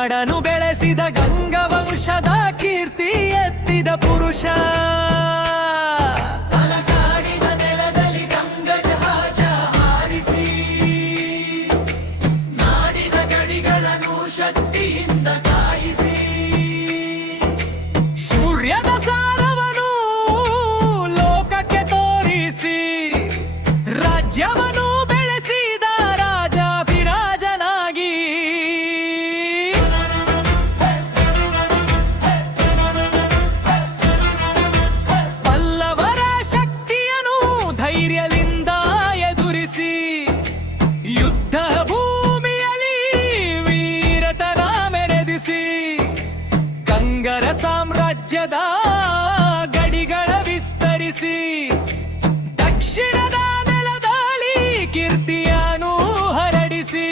ನಾಡನು ಬೆಳೆಸಿದ ಗಂಗವಂಶದ ಕೀರ್ತಿ ಎತ್ತಿದ ಪುರುಷ. ತಲಕಾಡಿನ ನೆಲದಲ್ಲಿ ಗಂಗಜಹಾಜ ಹಾರಿಸಿ ನಾಡಿನ ಗಡಿಗಳನ್ನು ಶಕ್ತಿಯಿಂದ ಕಾಯಿಸಿ ಸೂರ್ಯದ ಸಾರವನು ಲೋಕಕ್ಕೆ ತೋರಿಸಿ ರಾಜ್ಯವನ್ನು ಬೆಳೆಸಿದ ರಾಜಾಭಿರಾಜನಾಗಿ. ಪಲ್ಲವರ ಶಕ್ತಿಯನ್ನು ಧೈರ್ಯದಿಂದ ಎದುರಿಸಿ ಯುದ್ಧ ಭೂಮಿಯಲ್ಲಿ ವೀರತನ ಮೆರೆದಿಸಿ ಗಂಗರ ಸಾಮ್ರಾಜ್ಯದ ಗಡಿಗಳ ವಿಸ್ತರಿಸಿ ದಕ್ಷಿಣದ ನೆಲದಲ್ಲಿ ಕೀರ್ತಿಯನ್ನು ಹರಡಿಸಿ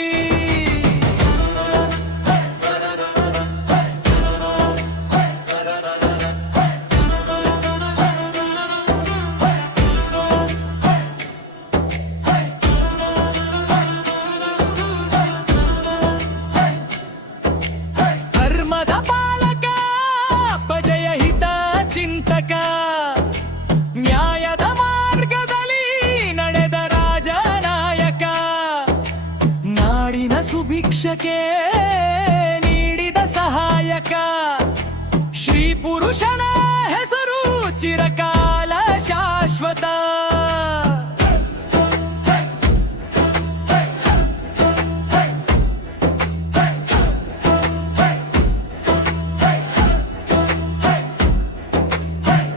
ಧರ್ಮದ ಪಾಲಕ ಪ್ರಜೆಯ ಹಿತ ಚಿಂತಕ ನ್ಯಾಯದ ಮಾರ್ಗದಲ್ಲಿ ನಡೆದ ರಾಜನಾಯಕ ನಾಡಿನ ಸುಭಿಕ್ಷಕ್ಕೆ ನೀಡಿದ ಸಹಾಯಕ ಶ್ರೀ ಪುರುಷನ ಹೆಸರು ಚಿರಕಾಲ ಶಾಶ್ವತ.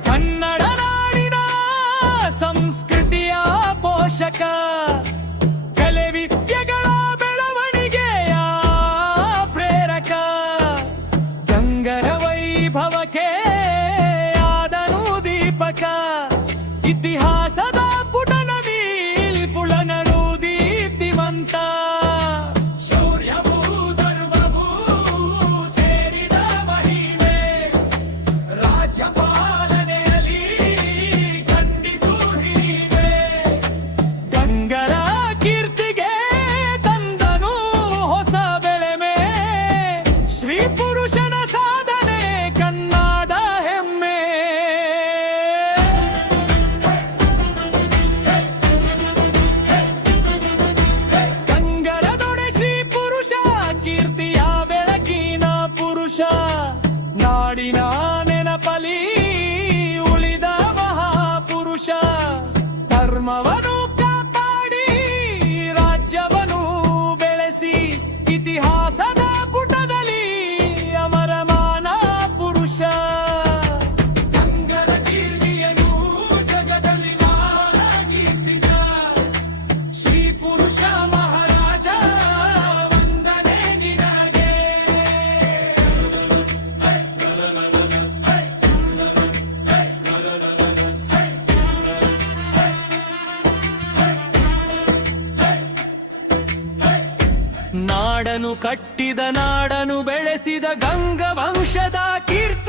ಕನ್ನಡ ನಾಡಿನ ಸಂಸ್ಕೃತಿಯ ಪೋಷಕ ಕಲೆ ವಿದ್ಯೆಗಳ ಬೆಳವಣಿಗೆಯ ಪ್ರೇರಕ ಗಂಗರ ವೈಭವಕ್ಕೆ ಆದನು ದೀಪಕ. ಇತಿಹಾಸದ ಪುಟನಲ್ಲಿ ಪುಳನರು ದೀಪ್ತಿಮಂತ. ಶೌರ್ಯವೂ ಧರ್ಮವೂ ಸೇರಿದ ಮಹಿಮೆ ರಾಜ್ಯಪಾಲನೆಯಲ್ಲಿ ಕಂಡಿತು ಹಿರಿಮೆ. ಗಂಗರ ಕೀರ್ತಿಗೆ ತಂದನು ಹೊಸ ಬೆಳೆಮೆ ಶ್ರೀ ಪುರುಷನ ಸಾಧನೆ ಕನ್ನಡ ಹೆಮ್ಮೆ. ಗಂಗರ ದೊಡೆ ಶ್ರೀ ಪುರುಷ ಕೀರ್ತಿಯ ಬೆಳಕಿನ ಪುರುಷ ನಾಡಿನ ನೆನಪಲಿ ಉಳಿದ ಮಹಾಪುರುಷ. ಧರ್ಮವನ್ನು ಕಾಪಾಡಿ ರಾಜ್ಯವನ್ನು ಬೆಳೆಸಿ ಇತಿಹಾಸದ ಪುಟದಲ್ಲಿ ಅಮರಮಾನ ಪುರುಷ. ಗಂಗರ ಕೀರ್ತಿಯನ್ನು ಜಗದಲ್ಲಿ ಮಾರಾಗಿಸಿದ ಶ್ರೀ ಪುರುಷ ಮಹಾರಾಜ ವಂದನೆ ನಿನಗೆ. ನಾಡನು ಕಟ್ಟಿದ ನಾಡನು ಬೆಳೆಸಿದ ಗಂಗವಂಶದ ಕೀರ್ತಿ